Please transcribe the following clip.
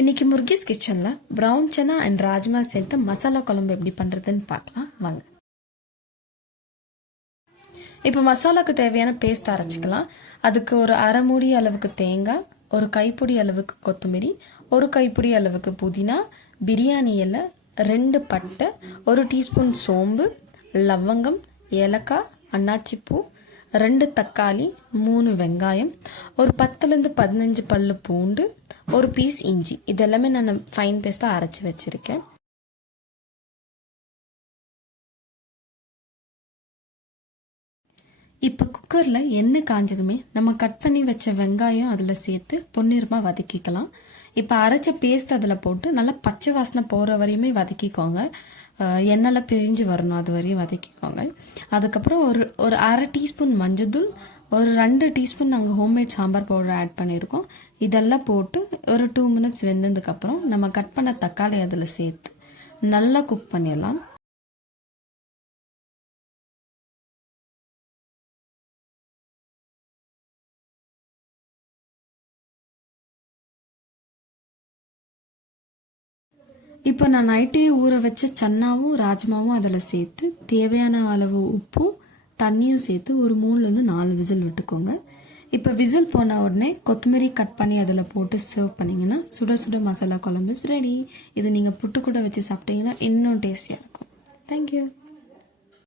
இன்னைக்கு முர்கிஸ் கிச்சன்ல brown Sana and rajma சேர்த்து மசாலா குழம்பு எப்படி பண்றதுன்னு பார்க்கலாம் வாங்க. இப்போ மசாலாக்கு தேவையான பேஸ்ட் அரைச்சிக்கலாம். அதுக்கு ஒரு அரை மூடி அளவுக்கு தேங்காய், ஒரு கைப்பிடி அளவுக்கு கொத்தமல்லி, ஒரு கைப்பிடி அளவுக்கு புதினா, பிரியாணி இலை, 2 பட்டை, 1 டீஸ்பூன் சோம்பு, லவங்கம், ஏலக்காய், அன்னாச்சிப்பூ, 2 தக்காளி, 3 வெங்காயம், ஒரு 10லேருந்து 15 பல்லு பூண்டு, ஒரு பீஸ் இஞ்சி. இதெல்லாமே நான் ஃபைன் பேஸ்ட்டாக அரைச்சி வச்சுருக்கேன். இப்போ குக்கரில் எண்ணெய் காஞ்சதுமே நம்ம கட் பண்ணி வச்ச வெங்காயம் அதில் சேர்த்து பொன்னிறமாக வதக்கிக்கலாம். இப்போ அரைச்ச பேஸ்ட் அதில் போட்டு நல்லா பச்சை வாசனை போகிற வரையுமே வதக்கிக்கோங்க. எண்ணெயில் பிரிஞ்சு வரணும், அது வரையும் வதக்கிக்கோங்க. அதுக்கப்புறம் ஒரு அரை டீஸ்பூன் மஞ்சள்தூள், ஒரு 2 டீஸ்பூன் நாங்கள் ஹோம்மேட் சாம்பார் பவுடர் ஆட் பண்ணியிருக்கோம். இதெல்லாம் போட்டு ஒரு 2 மினிட்ஸ் வெந்ததுக்கப்புறம் நம்ம கட் பண்ண தக்காளி அதில் சேர்த்து நல்லா குக் பண்ணிடலாம். இப்போ நான் நைட்டே ஊற வச்ச சன்னாவும் ராஜ்மாவும் அதில் சேர்த்து தேவையான அளவு உப்பும் தண்ணியும் சேர்த்து ஒரு 3லேருந்து 4 விசில் விட்டுக்கோங்க. இப்போ விசில் போன உடனே கொத்தமல்லி கட் பண்ணி அதில் போட்டு சர்வ் பண்ணிங்கன்னா சுட சுட மசாலா குழம்பு ரெடி. இது நீங்கள் புட்டு கூட வச்சு சாப்பிட்டீங்கன்னா இன்னும் டேஸ்டியாக இருக்கும். தேங்க்யூ.